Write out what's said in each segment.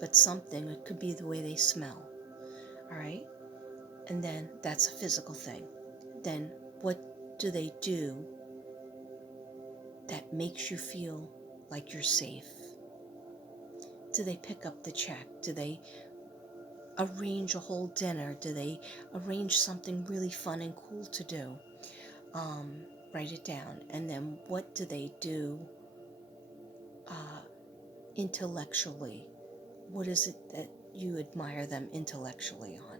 but something. It could be the way they smell. All right? And then that's a physical thing. Then what do they do that makes you feel like you're safe? Do they pick up the check? Do they arrange a whole dinner? Do they arrange something really fun and cool to do? Write it down. And then what do they do uh, intellectually? What is it that you admire them intellectually on?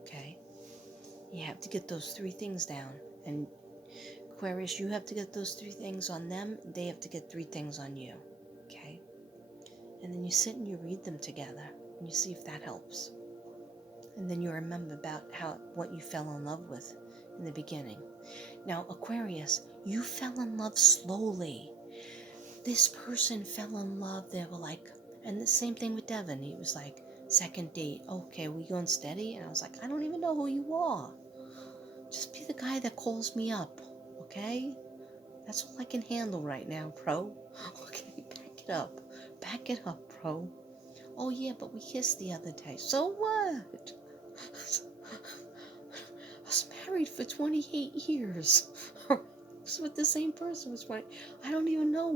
Okay? You have to get those 3 things down. And Aquarius, you have to get those 3 things on them. They have to get 3 things on you. Okay? And then you sit and you read them together and you see if that helps. And then you remember about what you fell in love with in the beginning. Now, Aquarius, you fell in love slowly. This person fell in love. They were like, and the same thing with Devin. He was like, second date. Okay, we going steady? And I was like, I don't even know who you are. Just be the guy that calls me up, okay? That's all I can handle right now, bro. Okay, back it up. Back it up, bro. Oh yeah, but we kissed the other day. So what? I was married for 28 years. I was with the same person for 20. I don't even know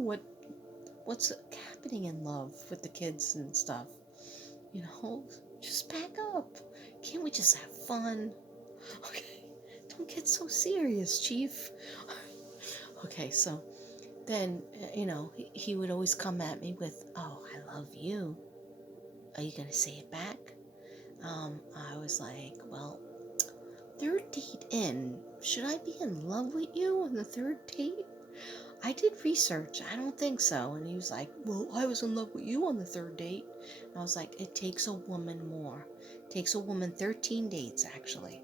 what's happening in love with the kids and stuff. You know, just back up. Can't we just have fun? Okay, don't get so serious, Chief. Okay, so then, he would always come at me with, oh, I love you. Are you going to say it back? I was like, well, 3rd date in, should I be in love with you on the 3rd date? I did research. I don't think so. And he was like, well, I was in love with you on the 3rd date. And I was like, it takes a woman more. It takes a woman 13 dates, actually.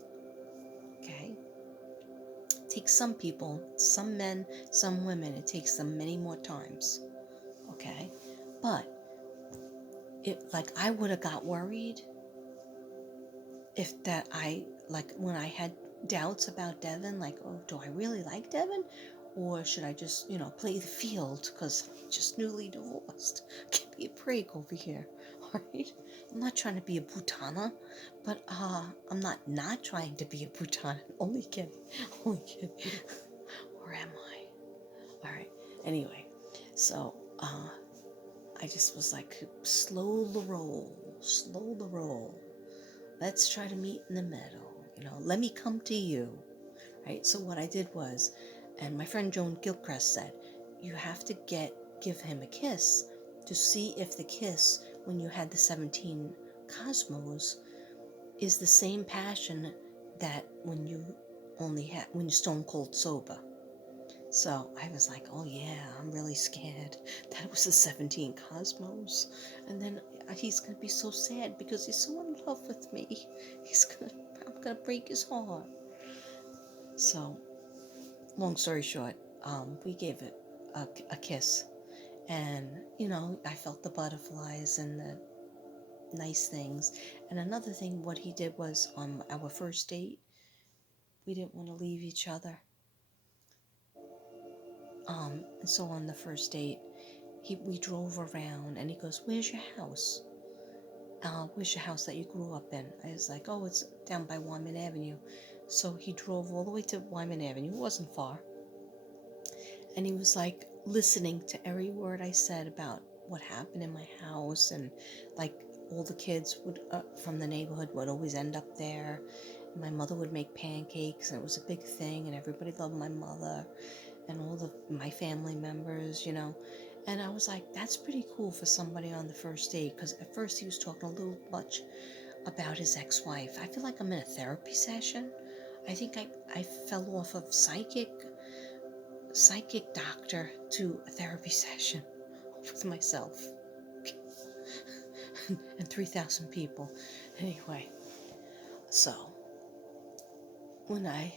Okay? It takes some people, some men, some women, it takes them many more times. Okay? But, I would have got worried when I had doubts about Devin, like, oh, do I really like Devin? Or should I just, play the field because I'm just newly divorced? Can't be a break over here, all right? I'm not trying to be a putana, but I'm not trying to be a putana. Only kidding, only kidding. Or am I? All right. Anyway, so I just was like, slow the roll. Let's try to meet in the middle. Let me come to you. Right? So what I did was, and my friend Joan Gilchrist said, you have to give him a kiss to see if the kiss when you had the 17 cosmos is the same passion that when you stone cold sober. So I was like, oh yeah, I'm really scared that it was the 17 cosmos. And then he's going to be so sad because he's so in love with me. I'm going to break his heart. So, long story short, we gave it a kiss. And, I felt the butterflies and the nice things. And another thing, what he did was on our first date, we didn't want to leave each other. And so on the first date, we drove around and he goes, where's your house? Where's your house that you grew up in? I was like, oh, it's down by Wyman Avenue. So he drove all the way to Wyman Avenue. It wasn't far. And he was like listening to every word I said about what happened in my house. And like all the kids from the neighborhood would always end up there. And my mother would make pancakes and it was a big thing. And everybody loved my mother and all my family members, And I was like, that's pretty cool for somebody on the first date, because at first he was talking a little much about his ex-wife. I feel like I'm in a therapy session. I think I fell off of psychic doctor to a therapy session with myself and 3,000 people. Anyway, so when I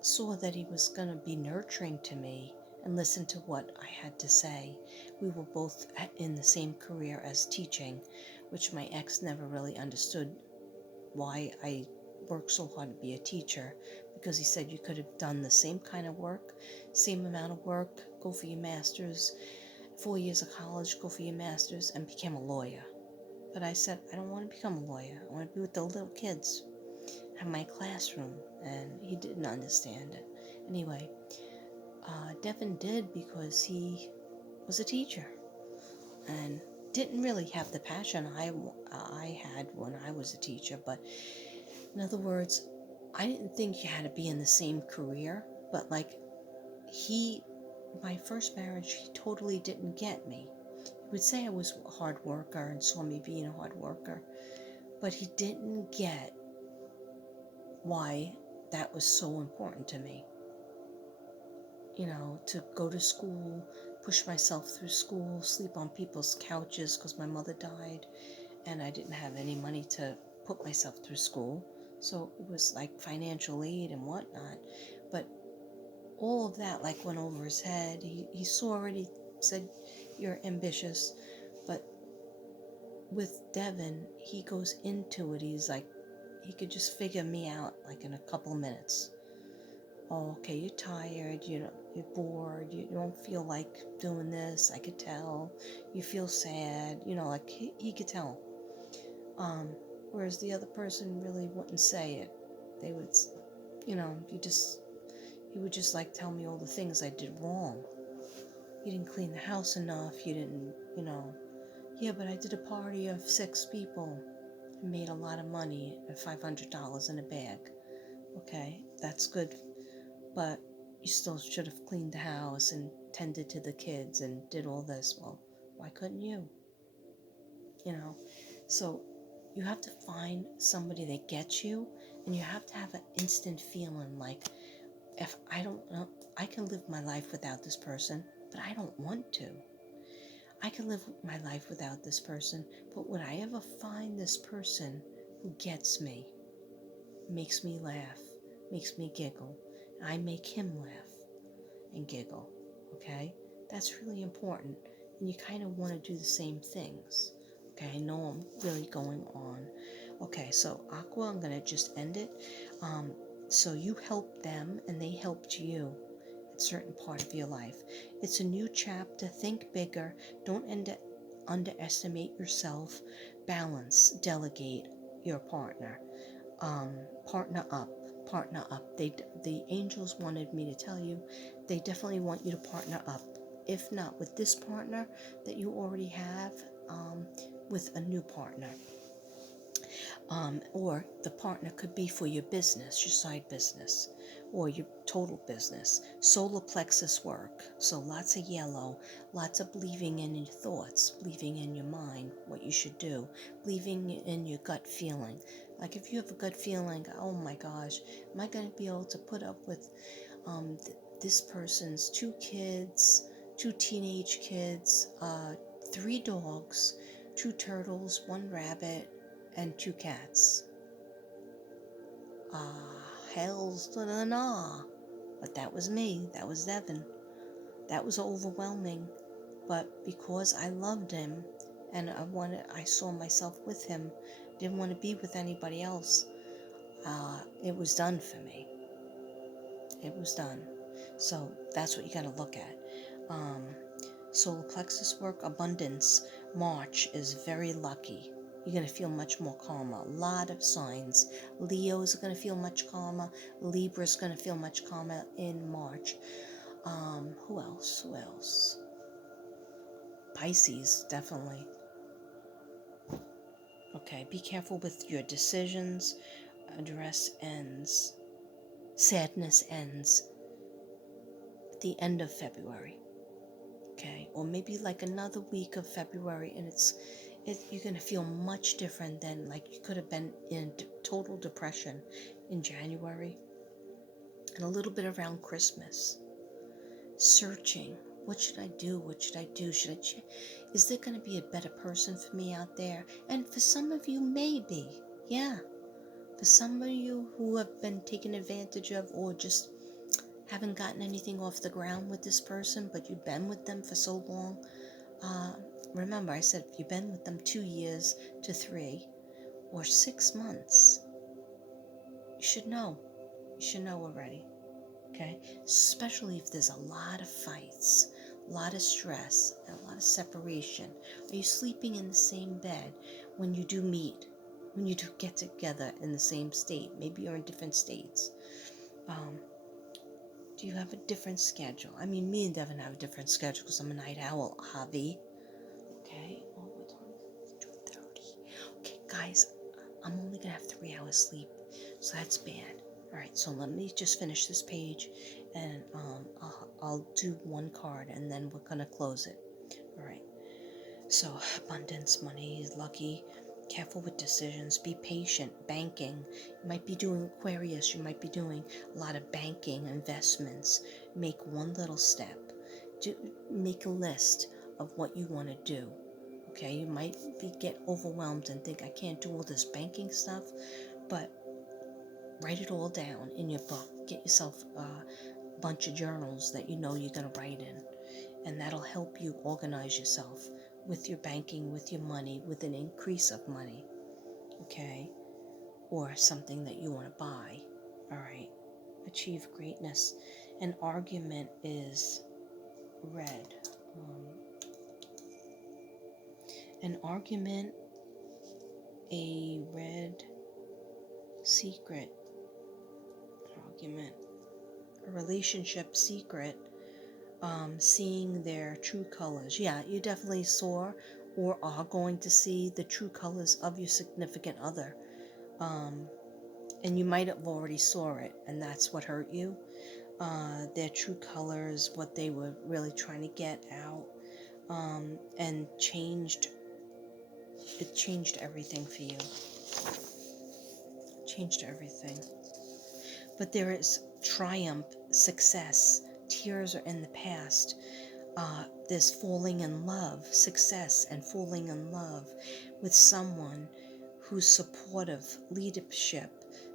saw that he was going to be nurturing to me and listen to what I had to say. We were both in the same career as teaching, which my ex never really understood why I worked so hard to be a teacher, because he said you could have done the same kind of work, same amount of work, go for your master's, 4 years of college, go for your master's, and became a lawyer. But I said, I don't want to become a lawyer. I want to be with the little kids, have my classroom. And he didn't understand it. Anyway, Devin did because he was a teacher and didn't really have the passion I had when I was a teacher. But in other words, I didn't think you had to be in the same career, but like my first marriage, he totally didn't get me. He would say I was a hard worker and saw me being a hard worker, but he didn't get why that was so important to me. You know, to go to school, push myself through school, sleep on people's couches because my mother died and I didn't have any money to put myself through school. So it was like financial aid and whatnot. But all of that like went over his head. He saw already, said, you're ambitious. But with Devin, he goes into it. He's like, he could just figure me out like in a couple of minutes. Oh, okay, you're tired, you're bored, you don't feel like doing this, I could tell. You feel sad, like he could tell. Whereas the other person really wouldn't say it. They would, he would just like tell me all the things I did wrong. You didn't clean the house enough, you didn't, yeah, but I did a party of 6 people and made a lot of money at $500 in a bag. Okay, that's good, but you still should have cleaned the house and tended to the kids and did all this. Well, why couldn't you? So you have to find somebody that gets you, and you have to have an instant feeling like, if I don't know, I can live my life without this person, but I don't want to. I can live my life without this person, but would I ever find this person who gets me, makes me laugh, makes me giggle, and I make him laugh and giggle, okay? That's really important, and you kind of want to do the same things. Okay, I know I'm really going on. Okay, so Aqua, I'm going to just end it. So you helped them and they helped you at a certain part of your life. It's a new chapter. Think bigger. Don't underestimate yourself. Balance. Delegate your partner. Partner up. Partner up. The angels wanted me to tell you they definitely want you to partner up. If not with this partner that you already have, with a new partner. Or the partner could be for your business, your side business, or your total business. Solar plexus work. So lots of yellow, lots of believing in your thoughts, believing in your mind, what you should do, believing in your gut feeling. Like if you have a gut feeling, oh my gosh, am I going to be able to put up with this person's 2 kids, 2 teenage kids, 3 dogs, 2 turtles, 1 rabbit, and 2 cats. Hells to the nah. But that was me. That was Devin. That was overwhelming. But because I loved him and I saw myself with him, didn't want to be with anybody else, it was done for me. It was done. So that's what you got to look at. Solar plexus work, abundance. March is very lucky. You're going to feel much more calmer. A lot of signs. Leo's going to feel much calmer. Libra's going to feel much calmer in March. Who else? Pisces, definitely. Okay, be careful with your decisions. Address ends. Sadness ends at the end of February. Okay, or maybe like another week of February, and you're going to feel much different than like you could have been in total depression in January, and a little bit around Christmas. Searching, what should I do? Is there going to be a better person for me out there? And for some of you, maybe, yeah. For some of you who have been taken advantage of, or just haven't gotten anything off the ground with this person, but you've been with them for so long, remember I said if you've been with them 2 years to 3 or 6 months, you should know already. Okay, especially if there's a lot of fights, A lot of stress, a lot of separation. Are you sleeping in the same bed when you do meet, when you do get together in the same state? Maybe you're in different states. Do you have a different schedule? I mean, me and Devin have a different schedule because I'm a night owl, Javi. Okay, oh, what time is it? 2:30. Okay, guys, I'm only gonna have 3 hours sleep, so that's bad. All right, so let me just finish this page, and I'll do one card, and then we're gonna close it. All right. So abundance, money, lucky. Careful with decisions. Be patient. Banking. You might be doing Aquarius. You might be doing a lot of banking, investments. Make one little step. Make a list of what you want to do. Okay, you might get overwhelmed and think I can't do all this banking stuff, but write it all down in your book. Get yourself a bunch of journals that you know you're going to write in, and that'll help you organize yourself with your banking, with your money, with an increase of money, okay? Or something that you want to buy, all right? Achieve greatness. An argument is red. An argument, a red secret. Argument, a relationship secret. Seeing their true colors. Yeah, you definitely saw or are going to see the true colors of your significant other. And you might have already saw it, and that's what hurt you. Their true colors, what they were really trying to get out, and it changed everything for you. Changed everything. But there is triumph, success. Tears are in the past. There's falling in love, success, and falling in love with someone who's supportive, leadership.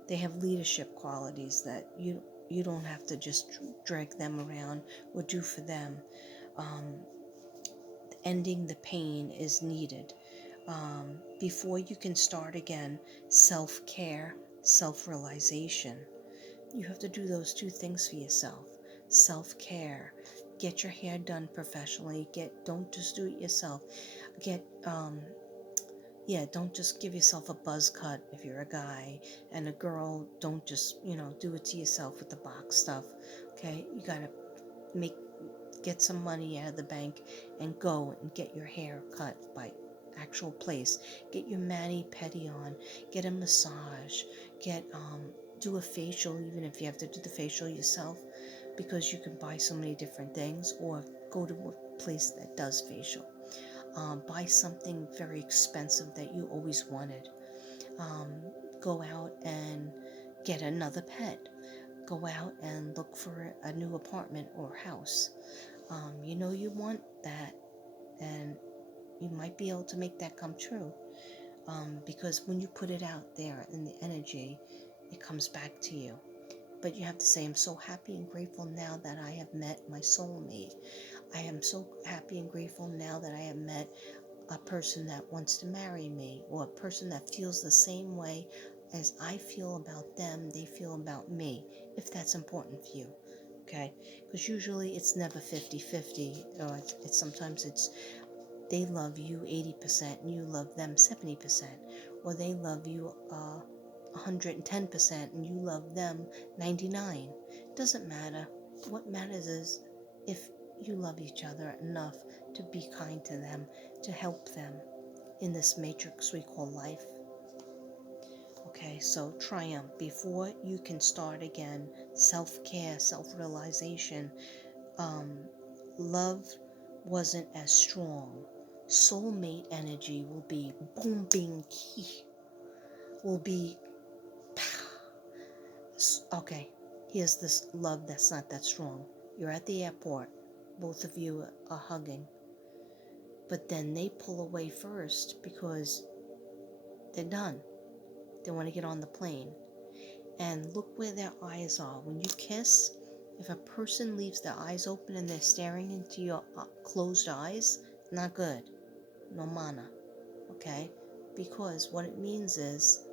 They have leadership qualities that you don't have to just drag them around or do for them. Ending the pain is needed. Before you can start again, self-care, self-realization. You have to do those two things for yourself. Self-care. Get your hair done professionally. Don't just do it yourself. Don't just give yourself a buzz cut if you're a guy, and a girl, don't just, do it to yourself with the box stuff. Okay? You got to get some money out of the bank and go and get your hair cut by actual place. Get your mani-pedi on. Get a massage. Do a facial, even if you have to do the facial yourself, because you can buy so many different things, or go to a place that does facial. Buy something very expensive that you always wanted. Go out and get another pet. Go out and look for a new apartment or house. You want that, and you might be able to make that come true. Because when you put it out there in the energy, it comes back to you. But you have to say, I'm so happy and grateful now that I have met my soulmate. I am so happy and grateful now that I have met a person that wants to marry me, or a person that feels the same way as I feel about them, they feel about me, if that's important for you. Okay? Because usually it's never 50-50, or sometimes it's they love you 80% and you love them 70%, or they love you 110% and you love them 99%. Doesn't matter. What matters is if you love each other enough to be kind to them, to help them in this matrix we call life. Okay, so triumph. Before you can start again, self-care, self-realization. Love wasn't as strong. Soulmate energy will be boom, bing, key. Will be, okay, here's this love that's not that strong. You're at the airport. Both of you are hugging. But then they pull away first because they're done. They want to get on the plane. And look where their eyes are. When you kiss, if a person leaves their eyes open and they're staring into your closed eyes, not good. No mana. Okay? Because what it means is,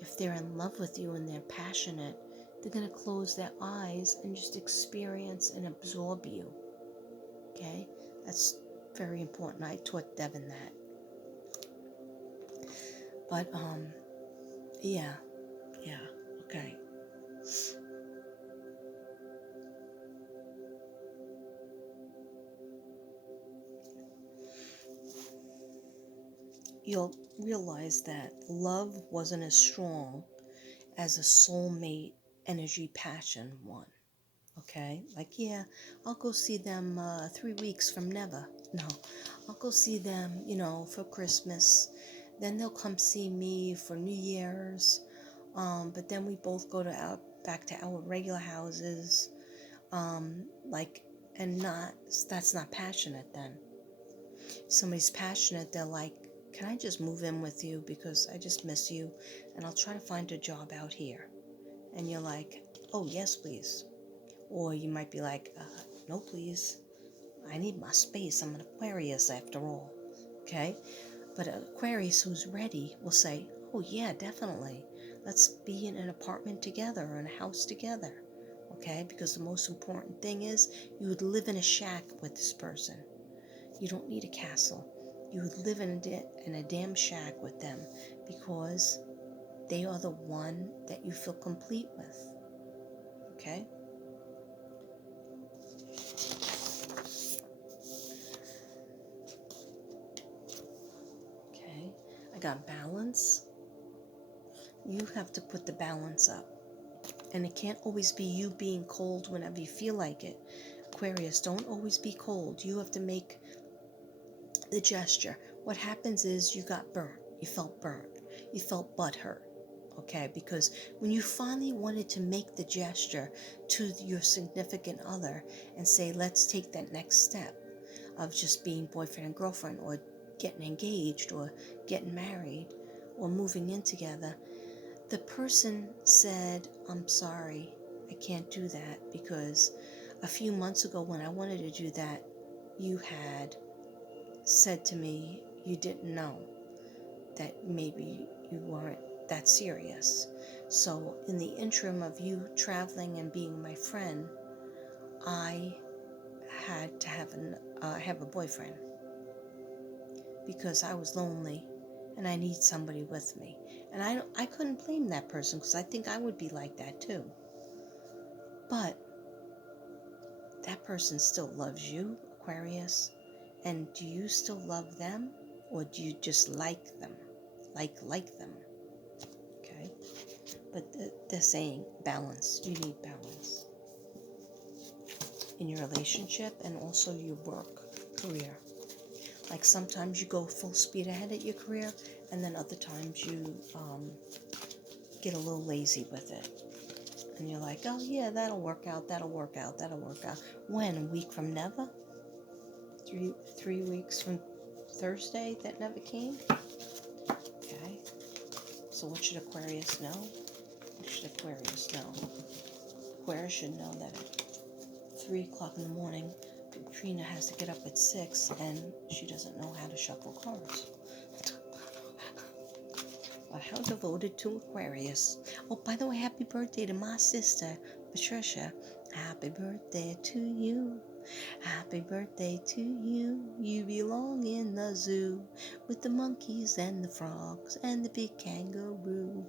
if they're in love with you and they're passionate, they're going to close their eyes and just experience and absorb you. Okay? That's very important. I taught Devin that. But, yeah, okay. You'll realize that love wasn't as strong as a soulmate energy passion one. Okay? Like, yeah, I'll go see them 3 weeks from never. No, I'll go see them, for Christmas. Then they'll come see me for New Year's. But then we both go back to our regular houses. Like, and that's not passionate then. Somebody's passionate, they're like, can I just move in with you because I just miss you and I'll try to find a job out here. And you're like, oh, yes, please. Or you might be like, no, please. I need my space. I'm an Aquarius after all. Okay? But an Aquarius who's ready will say, oh, yeah, definitely. Let's be in an apartment together or in a house together. Okay? Because the most important thing is you would live in a shack with this person. You don't need a castle. You would live in a damn shack with them because they are the one that you feel complete with. Okay? Okay. I got balance. You have to put the balance up. And it can't always be you being cold whenever you feel like it. Aquarius, don't always be cold. You have to make the gesture. What happens is you got burnt. You felt burnt. You felt butthurt. Okay, because when you finally wanted to make the gesture to your significant other and say, let's take that next step of just being boyfriend and girlfriend or getting engaged or getting married or moving in together, the person said, I'm sorry, I can't do that because a few months ago when I wanted to do that, you had said to me you didn't know that maybe you weren't that serious. So in the interim of you traveling and being my friend, I had to have a boyfriend because I was lonely and I need somebody with me. And I couldn't blame that person because I think I would be like that too. But that person still loves you, Aquarius. And do you still love them or do you just like them? Like them. Okay? But they're saying balance. You need balance in your relationship and also your work career. Like sometimes you go full speed ahead at your career, and then other times you get a little lazy with it. And you're like, oh yeah, that'll work out. When? A week from never? Three weeks from Thursday that never came? Okay. So what should Aquarius know? What should Aquarius know? Aquarius should know that at 3 o'clock in the morning, Katrina has to get up at 6 and she doesn't know how to shuffle cards. But how devoted to Aquarius. Oh, by the way, happy birthday to my sister, Patricia. Happy birthday to you. Happy birthday to you. You belong in the zoo with the monkeys and the frogs and the big kangaroo.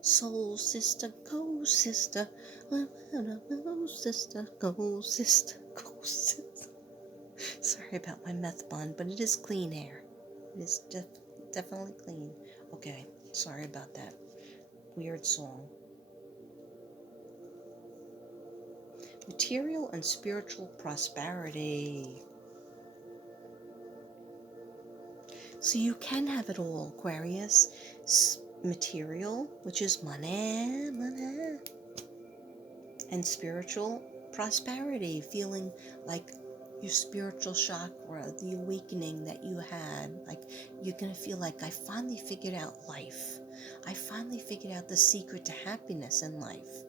Soul sister, go sister. Go sister, go sister, go sister. Sorry about my meth bun, but it is clean hair. It is definitely clean. Okay, sorry about that. Weird song. Material and spiritual prosperity. So you can have it all, Aquarius. Material, which is money, and spiritual prosperity, feeling like your spiritual chakra, the awakening that you had, like you're going to feel like I finally figured out life. I finally figured out the secret to happiness in life.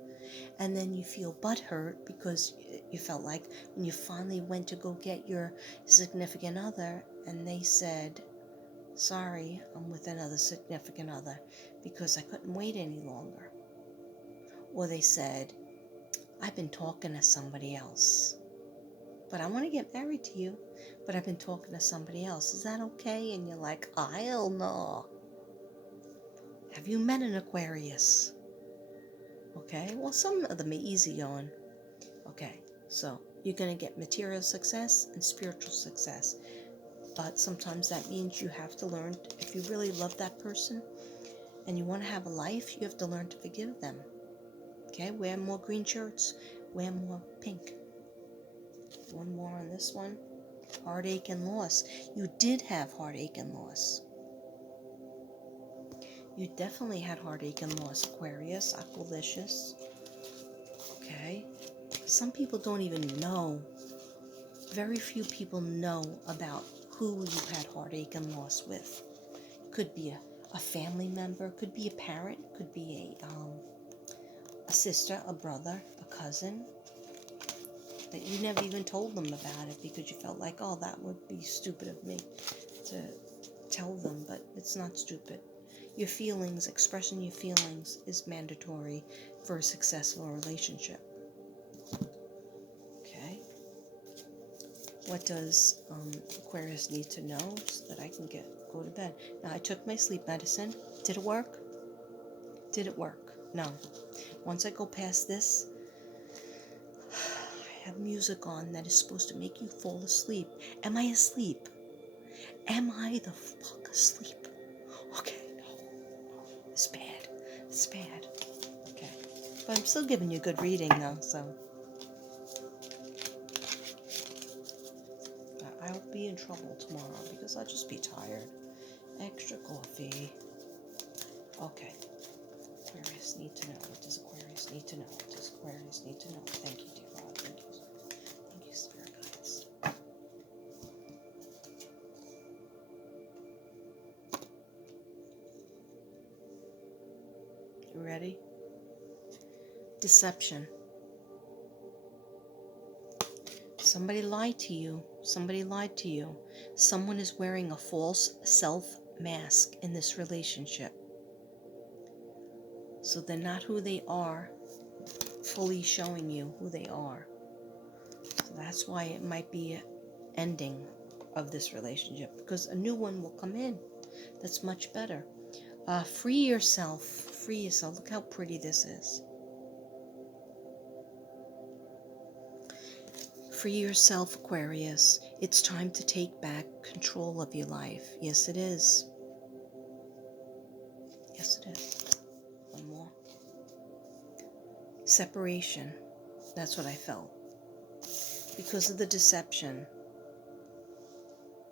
And then you feel butthurt because you felt like when you finally went to go get your significant other and they said, sorry, I'm with another significant other because I couldn't wait any longer. Or they said, I've been talking to somebody else, but I want to get married to you, but I've been talking to somebody else. Is that okay? And you're like, I'll know. Have you met an Aquarius? Okay, well, some of them are easygoing. Okay, so you're going to get material success and spiritual success. But sometimes that means you have to learn, if you really love that person and you want to have a life, you have to learn to forgive them. Okay, wear more green shirts, wear more pink. One more on this one. Heartache and loss. You did have heartache and loss. You definitely had heartache and loss, Aquarius, Aqualicious. Okay. Some people don't even know. Very few people know about who you had heartache and loss with. Could be a family member, could be a parent, could be a sister, a brother, a cousin, that you never even told them about it because you felt like, oh, that would be stupid of me to tell them, but it's not stupid. Your feelings, expressing your feelings is mandatory for a successful relationship. Okay. What does Aquarius need to know so that I can go to bed? Now, I took my sleep medicine. Did it work? Did it work? No. Once I go past this, I have music on that is supposed to make you fall asleep. Am I asleep? Am I the fuck asleep? Okay, no. It's bad. It's bad. Okay. But I'm still giving you good reading though, so. I'll be in trouble tomorrow because I'll just be tired. Extra coffee. Okay. Aquarius need to know. What does Aquarius need to know? What does Aquarius need to know? Thank you, dear God. Thank you. Thank you, Spirit Guides. You ready? Deception. Somebody lied to you. Somebody lied to you. Someone is wearing a false self mask in this relationship. So they're not who they are, fully showing you who they are. So that's why it might be an ending of this relationship, because a new one will come in that's much better. Free yourself. Free yourself. Look how pretty this is. Free yourself, Aquarius. It's time to take back control of your life. Yes, it is. Yes, it is. One more. Separation. That's what I felt. Because of the deception,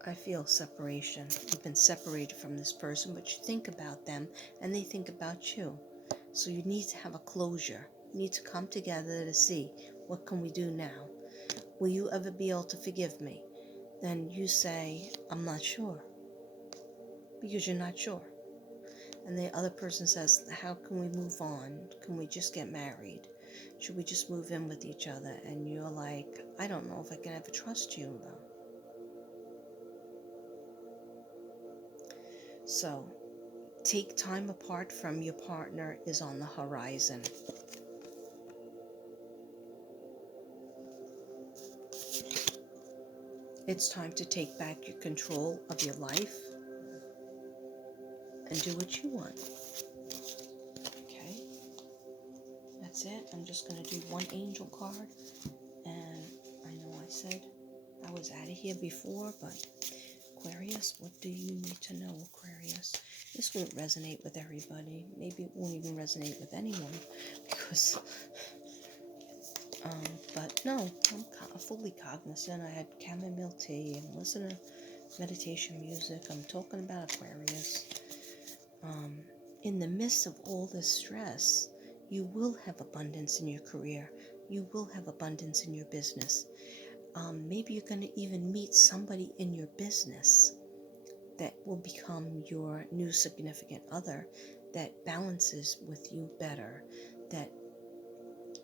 I feel separation. You've been separated from this person, but you think about them and they think about you. So you need to have a closure. You need to come together to see, what can we do now? Will you ever be able to forgive me? Then you say, I'm not sure. Because you're not sure. And the other person says, how can we move on? Can we just get married? Should we just move in with each other? And you're like, I don't know if I can ever trust you, though. So, take time apart from your partner is on the horizon. It's time to take back your control of your life and do what you want. Okay? That's it. I'm just going to do one angel card. And I know I said I was out of here before, but Aquarius, what do you need to know, Aquarius? This won't resonate with everybody. Maybe it won't even resonate with anyone because, but no, I'm fully cognizant. I had chamomile tea and listen to meditation music. I'm talking about Aquarius. In the midst of all this stress, you will have abundance in your career. You will have abundance in your business. Maybe you're going to even meet somebody in your business that will become your new significant other, that balances with you better, that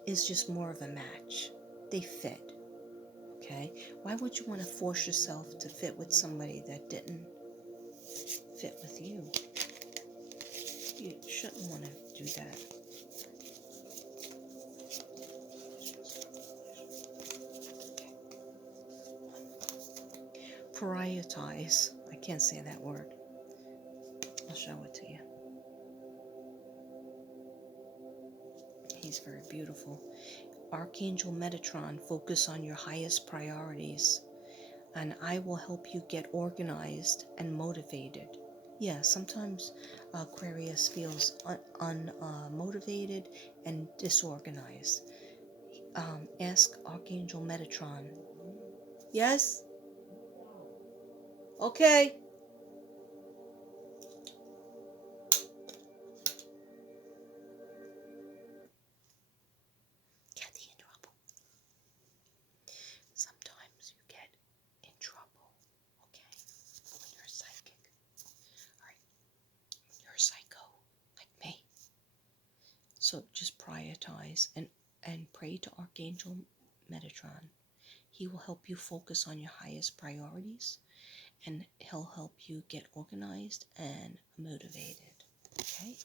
is just more of a match. They fit. Okay? Why would you want to force yourself to fit with somebody that didn't fit with you? You shouldn't want to do that. prioritize. I can't say that word. I'll show it to you. He's very beautiful. Archangel Metatron, focus on your highest priorities, and I will help you get organized and motivated. Yeah, sometimes Aquarius feels unmotivated and disorganized. Ask Archangel Metatron. Yes? Okay. Kathy in trouble. Sometimes you get in trouble, okay? When you're psychic. Alright. You're a psycho, like me. So just prioritize and pray to Archangel Metatron. He will help you focus on your highest priorities, and he'll help you get organized and motivated. Okay?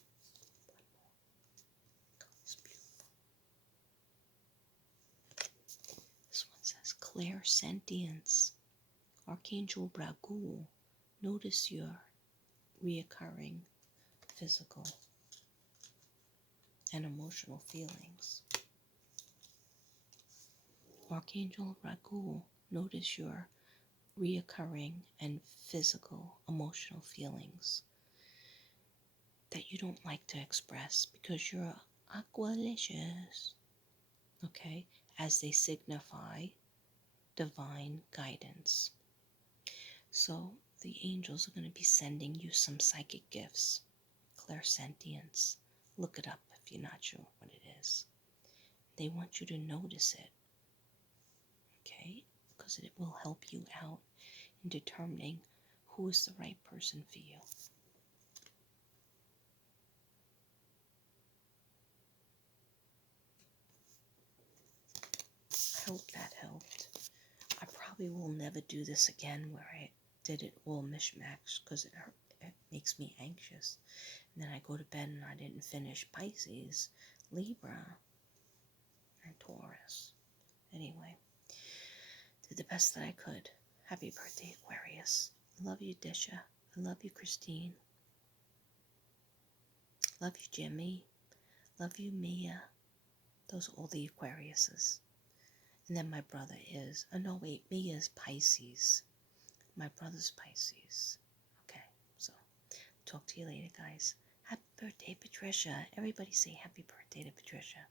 It's beautiful. This one says clairsentience. Archangel Bragul, notice your reoccurring physical and emotional feelings. Archangel Bragul, notice your reoccurring and physical emotional feelings that you don't like to express because you're aqualicious, okay, as they signify divine guidance. So the angels are going to be sending you some psychic gifts, clairsentience. Look it up if you're not sure what it is. They want you to notice it, okay, because it will help you out in determining who is the right person for you. I hope that helped. I probably will never do this again where I did it all mishmash because it makes me anxious. And then I go to bed and I didn't finish Pisces, Libra, and Taurus. Anyway, did the best that I could. Happy birthday, Aquarius. I love you, Disha. I love you, Christine. Love you, Jimmy. Love you, Mia. Those are all the Aquariuses. And then my brother is, oh no, wait, Mia's Pisces. My brother's Pisces. Okay, so talk to you later, guys. Happy birthday, Patricia. Everybody say happy birthday to Patricia.